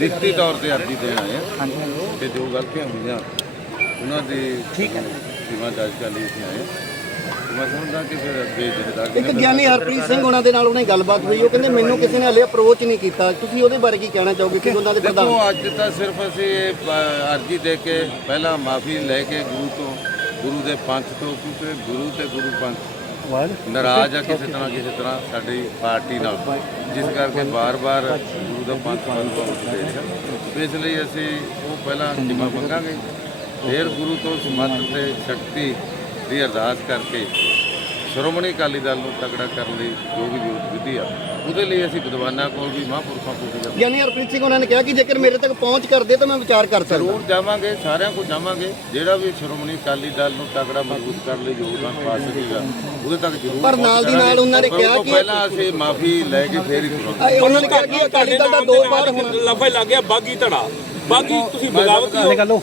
ਲਿਖਤੀ ਤੌਰ ਤੇ ਅਰਜ਼ੀ ਦੇਣ ਆਏ ਹਾਂ ਕਿ ਜੋ ਗਲਤੀਆਂ ਹੋਈਆਂ ਉਹਨਾਂ ਦੀ ਠੀਕ ਹੈ। ਸੀਮਾ ਦਰਜ ਕਰਨ ਲਈ ਅਸੀਂ ਆਏ ਹਾਂ। ਮੈਂ ਸਮਝਦਾ ਕਿ ਫਿਰ ਅੱਗੇ ਜਥੇਦਾਰ ਜੀ ਇੱਕ ਨੇ ਗਿਆਨੀ ਹਰਪ੍ਰੀਤ ਸਿੰਘ ਉਹਨਾਂ ਦੇ ਨਾਲ ਉਹਨੇ ਗੱਲਬਾਤ ਹੋਈ ਉਹ ਕਹਿੰਦੇ ਮੈਨੂੰ ਕਿਸੇ ਨੇ ਹਲੇ ਅਪਰੋਚ ਨਹੀਂ ਕੀਤਾ। ਤੁਸੀਂ ਉਹਦੇ ਬਾਰੇ ਕੀ ਕਹਿਣਾ ਚਾਹੋਗੇ? ਕਿ ਉਹਨਾਂ ਦੇ ਪ੍ਰਧਾਨ ਦੇਖੋ ਅੱਜ ਤਾਂ ਸਿਰਫ ਅਸੀਂ ਇਹ, ਅਰਜ਼ੀ ਦੇ ਕੇ ਪਹਿਲਾਂ ਮਾਫੀ ਲੈ ਕੇ ਗੁਰੂ ਤੋਂ ਗੁਰੂ ਦੇ ਪੰਥ ਤੋਂ ਕਿਉਂਕਿ ਗੁਰੂ ਤੇ ਗੁਰੂ ਪੰਥ ਨਾਰਾਜ਼ ਆ ਕਿਸੇ ਤਰ੍ਹਾਂ ਕਿਸੇ ਤਰ੍ਹਾਂ ਸਾਡੀ ਪਾਰਟੀ ਨਾਲ। ਜਿਸ ਕਰਕੇ ਬਾਰ-ਬਾਰ ਗੁਰੂ ਦਾ ਪੰਥ ਮੰਨ ਦੇ ਰਿਹਾ ਇਸ ਲਈ ਅਸੀਂ ਉਹ ਪਹਿਲਾਂ ਜਿਮਾ ਮੰਗਾਂਗੇ। ਫਿਰ ਗੁਰੂ ਤੋਂ ਸਮੱਤ ਤੇ ਸ਼ਕਤੀ ਦੀ ਅਰਦਾਸ ਕਰਕੇ ਸ਼੍ਰੋਮਣੀ ਅਕਾਲੀ ਦਲ ਨੂੰ ਤਗੜਾ ਕਰਨ ਲਈ ਜੋ ਵੀ ਵਿਰੋਧ ਵਿਧੀ ਆ ਉਹਦੇ ਲਈ ਅਸੀਂ ਵਿਦਵਾਨਾਂ ਕੋਲ ਵੀ ਮਹਾਂਪੁਰਖਾਂ ਕੋਲ ਵੀ ਜਾਂਦੇ ਗਿਆਨੀ ਹਰਪ੍ਰੀਤ ਸਿੰਘ ਉਹਨਾਂ ਨੇ ਕਿਹਾ ਕਿ ਜੇਕਰ ਮੇਰੇ ਤੱਕ ਪਹੁੰਚ ਕਰਦੇ ਤਾਂ ਮੈਂ ਵਿਚਾਰ ਕਰ ਸਕਦਾ। ਜ਼ਰੂਰ ਜਾਵਾਂਗੇ ਸਾਰਿਆਂ ਕੋਲ ਜਾਵਾਂਗੇ ਜਿਹੜਾ ਵੀ ਸ਼੍ਰੋਮਣੀ ਅਕਾਲੀ ਦਲ ਨੂੰ ਤਗੜਾ ਮਜ਼ਬੂਤ ਕਰਨ ਲਈ ਯੋਗਦਾਨ ਪਾ ਸਕੇਗਾ ਉਹਦੇ ਤੱਕ ਜ਼ਰੂਰ ਪਰ ਨਾਲ ਦੀ ਨਾਲ ਉਹਨਾਂ ਨੇ ਕਿਹਾ ਕਿ- ਪਹਿਲਾਂ ਅਸੀਂ ਮਾਫੀ ਲੈ ਕੇ ਫੇਰ ਹੀ ਤੁਰਾਂਗੇ ਉਹਨਾਂ ਨੇ ਕਿਹਾ ਕਿ ਅਕਾਲੀ ਦਲ ਦਾ ਦੋ ਪਾਰ ਹੋਣਾ। ਲਫਾ ਲੱਗ ਗਿਆ ਬਾਗੀ ਧੜਾ। ਬਾਗੀ ਤੁਸੀਂ ਬਗਾਵਤ ਹੋ।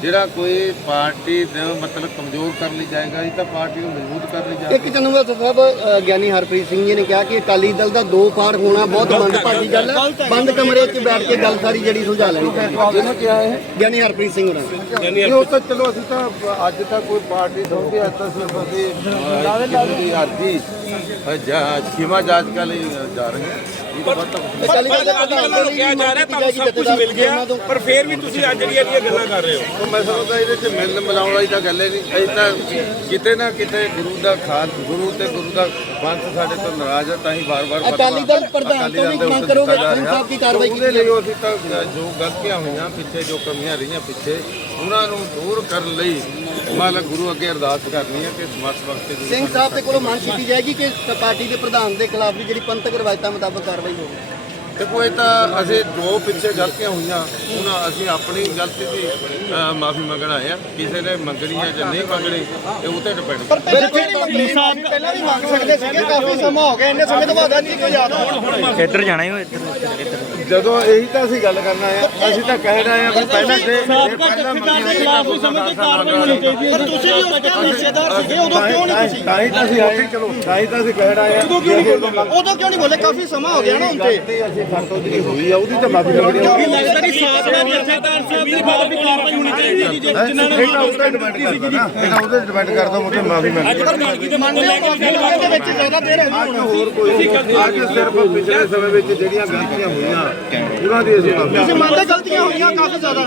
ਜਿਹੜਾ ਕੋਈ ਪਾਰਟੀ ਨੂੰ ਮਤਲਬ ਕਮਜ਼ੋਰ ਕਰਨ ਲਈ ਜਾਏਗਾ ਇਹ ਤਾਂ ਪਾਰਟੀ ਨੂੰ ਮਜ਼ਬੂਤ ਕਰਨ ਲਈ ਜਾਏਗਾ। ਇੱਕ ਚੰਦੂਆ ਸਾਹਿਬ ਗਿਆਨੀ ਹਰਪ੍ਰੀਤ ਸਿੰਘ ਜੀ ਨੇ ਕਿਹਾ ਕਿ ਅਕਾਲੀ ਦਲ ਦਾ ਦੋ ਪਾਰ ਹੋਣਾ ਬਹੁਤ ਮੰਦਭਾਗੀ ਗੱਲ ਹੈ। ਬੰਦ ਕਮਰੇ 'ਚ ਬੈਠ ਕੇ ਗੱਲ ਸਾਰੀ ਜਿਹੜੀ ਸੁਲਝਾ ਲੈਣੀ ਜਿਹਨੇ ਕਿਹਾ ਹੈ ਗਿਆਨੀ ਹਰਪ੍ਰੀਤ ਸਿੰਘ ਹੋਣਾ ਨੇ। ਇਹ ਉਹ ਤਾਂ ਚਲੋ ਅਸੀਂ ਤਾਂ ਅੱਜ ਤੱਕ ਕੋਈ ਪਾਰਟੀ ਸੌਂਪੀ ਅੱਜ ਤਾਂ ਸਿਰਫ ਅਸੀਂ ਅਰਜ਼ੀ ਖਿਮਾ ਜਾਂਚ ਕਰਨ ਲਈ ਜਾ ਰਹੇ ਹਾਂ ਅਕਾਲੀ ਦਲ ਦੇ ਕਿਹਾ ਜਾ ਰਿਹਾ ਤੁਹਾਨੂੰ ਸਭ ਕੁਝ ਮਿਲ ਗਿਆ ਪਰ ਫੇਰ ਵੀ ਤੁਸੀਂ ਅੱਜ ਜਿਹੜੀਆਂ ਗੱਲਾਂ ਕਰ ਰਹੇ ਹੋ। ਮੈਂ ਸਮਝਦਾ ਇਹਦੇ ਚ ਮਿਲਣ ਮਿਲਾਉਣ ਵਾਲੀ ਤਾਂ ਗੱਲ ਹੀ ਨਹੀਂ। ਅਸੀਂ ਤਾਂ ਕਿਤੇ ਨਾ ਕਿਤੇ ਗੁਰੂ ਦਾ ਖਾਨ ਗੁਰੂ ਤੇ ਗੁਰੂ ਦਾ ਪੰਥ ਸਾਡੇ ਤੋਂ ਨਾਰਾਜ਼ ਹੈ ਤਾਂ ਹੀ ਵਾਰ-ਵਾਰ ਅਕਾਲੀ ਦਲ ਪ੍ਰਧਾਨ ਤੋਂ ਵੀ ਮੰਗ ਕਰੋਗੇ ਸਿੰਘ ਸਾਹਿਬ ਕੀ ਕਾਰਵਾਈ ਉਹਦੇ ਲਈ ਅਸੀਂ ਤਾਂ ਜੋ ਗਲਤੀਆਂ ਹੋਈਆਂ ਪਿੱਛੇ ਜੋ ਕਮੀਆਂ ਰਹੀਆਂ ਪਿੱਛੇ ਉਹਨਾਂ ਨੂੰ ਦੂਰ ਕਰਨ ਲਈ ਮਾਲਕ ਗੁਰੂ ਅੱਗੇ ਅਰਦਾਸ ਕਰਨੀ ਹੈ ਕਿ ਸਿੰਘ ਸਾਹਿਬ ਦੇ ਕੋਲੋਂ ਮੰਗ ਕੀਤੀ ਜਾਏਗੀ ਕਿ ਪਾਰਟੀ ਦੇ ਪ੍ਰਧਾਨ ਦੇ ਖਿਲਾਫ ਵੀ ਜਿਹੜੀ ਪੰਥਕ ਰਵਾਇਤਾਂ ਮੁਤਾਬਕ ਕਾਰਵਾਈ ਹੋਵੇ। ਦੇਖੋ, ਇਹ ਤਾਂ ਅਸੀਂ ਦੋ ਪਿੱਛੇ ਗਲਤੀਆਂ ਹੋਈਆਂ। ਉਹਨਾਂ ਅਸੀਂ ਆਪਣੀ ਗਲਤੀ ਦੀ ਮਾਫੀ ਮੰਗਣ ਆਏ ਆ। ਕਿਸੇ ਨੇ ਮੰਗਣੀ ਹੈ ਜਾਂ ਨਹੀਂ ਮੰਗਣੀ, ਇਹ ਉਹ ਤੇ ਡਿਪੈਂਡ ਪਹਿਲਾਂ ਵੀ ਮੰਗ ਸਕਦੇ ਸੀਗੇ ਕਾਫੀ ਸਮਾਂ ਹੋ ਗਿਆ ਇੰਨੇ ਸਮੇਂ ਤੋਂ ਬਾਅਦ ਅੱਜ ਕੋਈ ਯਾਦ ਇੱਧਰ ਜਾਣਾ ਹੀ ਇੱਧਰ ਇੱਧਰ ਜਦੋਂ ਇਹੀ ਤਾਂ ਅਸੀਂ ਗੱਲ ਕਰਨਾ ਹੈ ਅਸੀਂ ਤਾਂ ਕਹਿ ਰਹੇ ਹਾਂ ਵੀ ਪਹਿਲਾਂ ਤੇ ਇਹ ਪਹਿਲਾਂ ਕਾਫੀ ਸਮੇਂ ਤੇ ਕਾਰਵਾਈ ਹੋਣੀ ਚਾਹੀਦੀ ਹੈ। ਤੁਸੀਂ ਵੀ ਉਸ ਟਾਈਮ ਹਿੱਸੇਦਾਰ ਸੀਗੇ ਉਦੋਂ ਕਿਉਂ ਨਹੀਂ ਤੁਸੀਂ? ਤਾਂ ਹੀ ਤਾਂ ਅਸੀਂ ਆਏ ਚਲੋ। ਤਾਂ ਹੀ ਤਾਂ ਅਸੀਂ ਕਹਿ ਰਹੇ ਹਾਂ। ਉਦੋਂ ਕਿਉਂ ਨਹੀਂ ਬੋਲੇ? ਉਦੋਂ ਕਿਉਂ ਨਹੀਂ ਬੋਲੇ? ਕਾਫੀ ਸਮਾਂ ਹੋ ਗਿਆ ਨਾ ਹੁਣ ਤੇ। ਗਲਤੀ ਅਸੀਂ ਸਾਤੋਂ ਜਿਹੜੀ ਹੋਈ ਆ ਉਹਦੀ ਤਾਂ ਮਾਫੀ ਮੰਗਣੀ ਹੈ ਲੱਗਦਾ ਨਹੀਂ ਸਾਥ ਨਾਲ ਜਥੇਦਾਰ ਸਾਹਿਬ ਦੇ ਬਾਅਦ ਵੀ ਕਾਰਵਾਈ ਹੋਣੀ ਚਾਹੀਦੀ ਹੈ ਜਿਨ੍ਹਾਂ ਨੇ ਇਹ ਤਾਂ ਉਹਦੇ ਡਿਪੈਂਡ ਕਰਦਾ ਉਹਦੇ ਡਿਪੈਂਡ ਕਰਦਾ ਮੁਝੇ ਮਾਫੀ ਮੰਗਣੀ ਮੰਨਦੇ ਹੋ ਕਾਫੀ ਦੇ ਵਿੱਚ ਜ਼ਿਆਦਾ ਦੇਰ ਹੈ ਅੱਜ ਹੋਰ ਕੋਈ ਅੱਜ ਸਿਰਫ ਪਿਛਲੇ ਸਮੇਂ ਵਿੱਚ ਜਿਹੜੀਆਂ ਗਲਤੀਆਂ ਹੋਈਆਂ ਉਹਨਾਂ ਦੀ ਅਸੀਂ ਮਾਫੀ ਤੁਸੀਂ ਮੰਨਦੇ ਗਲਤੀਆਂ ਹੋਈਆਂ ਕਾਫੀ ਜ਼ਿਆਦਾ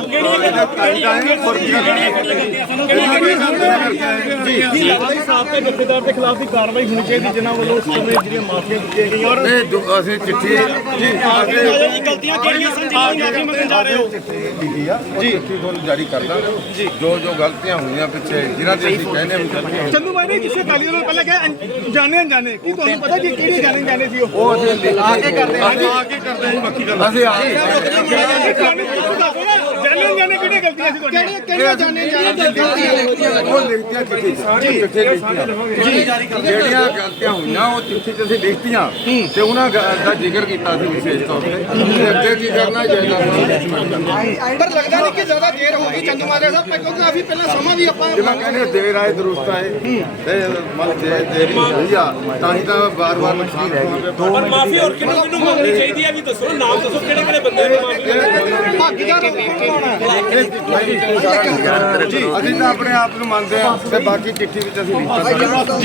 ਸਾਬਕਾ ਜਥੇਦਾਰ ਦੇ ਖਿਲਾਫ ਦੀ ਕਾਰਵਾਈ ਹੋਣੀ ਚਾਹੀਦੀ ਜਿਨ੍ਹਾਂ ਵੱਲੋਂ ਉਸ ਸਮੇਂ ਜਿਹੜੀਆਂ ਮਾਫੀਆਂ ਦਿੱਤੀਆਂ ਗਈਆਂ ਔਰ ਇਹ ਜੋ ਅਸੀਂ ਚਿੱਠੀ ਜੀ ਗਲਤੀਆਂ ਕਿਹੜੀਆਂ ਸਨ ਜਿਨ੍ਹਾਂ ਨੂੰ ਮਾਫੀ ਮੰਗਣ ਜਾ ਰਹੇ ਹੋ ਚਿੱਠੀ ਲਿਖੀ ਆ ਉਹ ਚਿੱਠੀ ਤੁਹਾਨੂੰ ਜਾਰੀ ਕਰਦਾ ਜੋ ਜੋ ਗਲਤੀਆਂ ਹੋਈਆਂ ਪਿੱਛੇ ਜਿਨ੍ਹਾਂ ਦੀ ਅਸੀਂ ਕਹਿੰਦੇ ਹੋਈਆਂ ਚੰਦੂ ਬਾਈ ਨੇ ਕਿਸੇ ਅਕਾਲੀ ਦਲ ਨੂੰ ਪਹਿਲਾਂ ਅਣ- ਜਾਣੇ ਅਣਜਾਣੇ ਕੀ ਤੁਹਾਨੂੰ ਪਤਾ ਕਿ ਕਿਹੜੀ ਜਾਣੇ ਜਾਣੇ ਸੀ ਉਹ? ਉਹ ਅਸੀਂ ਆ ਕੇ ਕਰਦੇ ਆ। ਕੇ ਕਰਦੇ ਬਾਕੀ ਗੱਲ। ਅਸੀਂ ਆ ਕੇ ਜਾਣੇ ਕਿਹੜੀਆਂ ਗਲਤੀਆਂ ਸੀ ਤੁਹਾਡੀਆਂ ਕਿਹੜੀਆਂ ਜਾਣੇ ਜਾਣੇ ਉਹ ਲਿਖਤੀਆਂ ਚਿੱਠੀ ਸਾਰੀ ਚਿੱਠੀ ਲਿਖਤੀਆਂ? ਜੀ। ਜਿਹੜੀਆਂ ਗਲਤੀਆਂ ਹੋਈਆਂ ਉਹ ਚਿੱਠੀ 'ਚ ਅਸੀਂ ਲਿਖਤੀਆਂ। ਤੇ ਉਹਨਾਂ ਗ- ਦਾ ਜ਼ਿਕਰ ਕੀਤਾ ਸੀ ਵਿਸ਼ੇਸ਼ ਤੌਰ ਤੇ। ਤੇ ਅੱਗੇ ਕੀ ਕਰਨਾ ਚਾਹੀਦਾ ਪਰ ਲੱਗਦਾ ਨਹੀਂ ਕਿ ਜ਼ਿਆਦਾ ਦੇਰ ਹੋ ਗਈ ਚੰਦੂ ਮਾਜਰਾ ਸਾਹਿਬ ਕਿਉਂਕਿ ਕਾਫੀ ਪਹਿਲਾਂ ਸਮਾਂ ਵੀ ਆਪਾਂ ਜਿਵੇਂ ਕਹਿੰਦੇ ਦੇਰ ਆਏ ਦਰੁਸਤ ਆਏ ਤੇ ਮਨ ਦੇ ਦੇਰੀ ਹੋਈ ਆ ਤਾਂ ਹੀ ਤਾਂ ਵਾਰ-ਵਾਰ ਨੁਕਸਾਨ ਹੋਣਾ ਪਿਆ ਪਰ ਮਾਫੀ ਹੋਰ ਕਿਹਨੂੰ ਕਿਹਨੂੰ ਮੰਗਣੀ ਚਾਹੀਦੀ ਹੈ ਵੀ ਦੱਸੋ ਨਾਮ ਦੱਸੋ ਕਿਹੜੇ ਕਿਹੜੇ ਬੰਦੇ ਨੂੰ ਮਾਫੀ ਭਾਗੀਦਾਰ ਅਸੀਂ ਤਾਂ ਆਪਣੇ ਆਪ ਨੂੰ ਮੰਨਦੇ ਆ ਤੇ ਬਾਕੀ ਚਿੱਠੀ ਵਿੱਚ ਅਸੀਂ ਲਿਖਤਾ